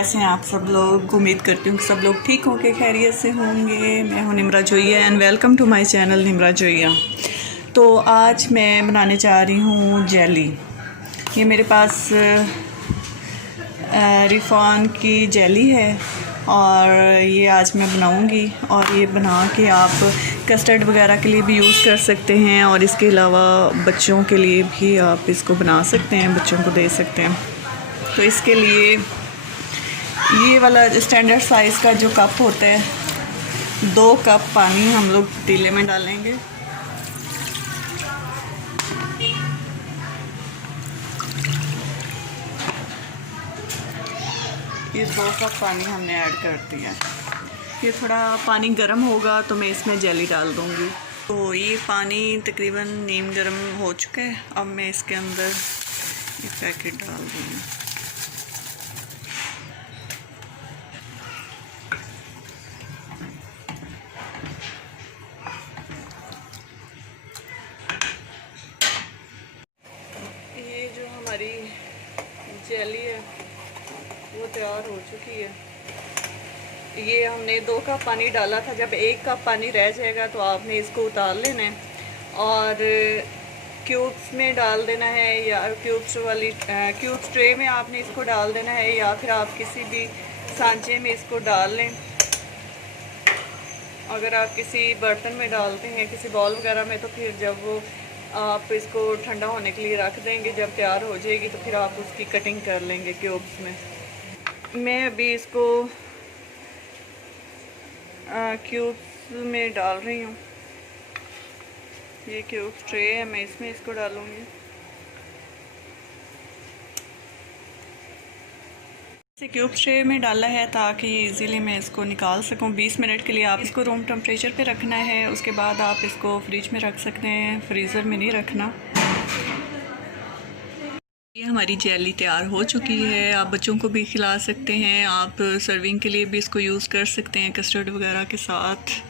कैसे हैं आप सब लोग। उम्मीद करती हूँ कि सब लोग ठीक होंगे, खैरियत से होंगे। मैं हूँ Nimra Joiya and welcome to my channel Nimra Joiya. तो आज मैं बनाने जा रही हूँ जेली। ये मेरे पास रिफॉन की जेली है और ये आज मैं बनाऊंगी। और ये बना के आप कस्टर्ड वगैरह के लिए भी यूज़ कर सकते हैं और इसके अलावा बच्चों के लिए भी आप इसको बना सकते हैं, बच्चों को दे सकते हैं। तो इसके लिए ये वाला स्टैंडर्ड साइज़ का जो कप होता है, 2 कप पानी हम लोग पतीले में डालेंगे। ये 2 कप पानी हमने ऐड कर दिया। ये थोड़ा पानी गर्म होगा तो मैं इसमें जेली डाल दूँगी। तो ये पानी तकरीबन नीम गर्म हो चुका है। अब मैं इसके अंदर ये पैकेट डाल दूँगी। ये जो हमारी जेली है वो तैयार हो चुकी है। ये हमने 2 कप पानी डाला था। जब 1 कप पानी रह जाएगा तो आपने इसको उतार लेना है और क्यूब्स में डाल देना है, या क्यूब्स ट्रे में आपने इसको डाल देना है, या फिर आप किसी भी सांचे में इसको डाल लें। अगर आप किसी बर्तन में डालते हैं, किसी बाउल वगैरह में, तो फिर जब वो आप इसको ठंडा होने के लिए रख देंगे, जब तैयार हो जाएगी तो फिर आप उसकी कटिंग कर लेंगे क्यूब्स में। मैं अभी इसको क्यूब्स में डाल रही हूँ। ये क्यूब्स ट्रे है, मैं इसमें इसको डालूँगी। इसे क्यूब ट्रे में डाला है ताकि इजीली मैं इसको निकाल सकूं। 20 मिनट के लिए आप इसको रूम टेम्परेचर पे रखना है। उसके बाद आप इसको फ्रिज में रख सकते हैं, फ्रीज़र में नहीं रखना। ये हमारी जेली तैयार हो चुकी है। आप बच्चों को भी खिला सकते हैं, आप सर्विंग के लिए भी इसको यूज़ कर सकते हैं कस्टर्ड वगैरह के साथ।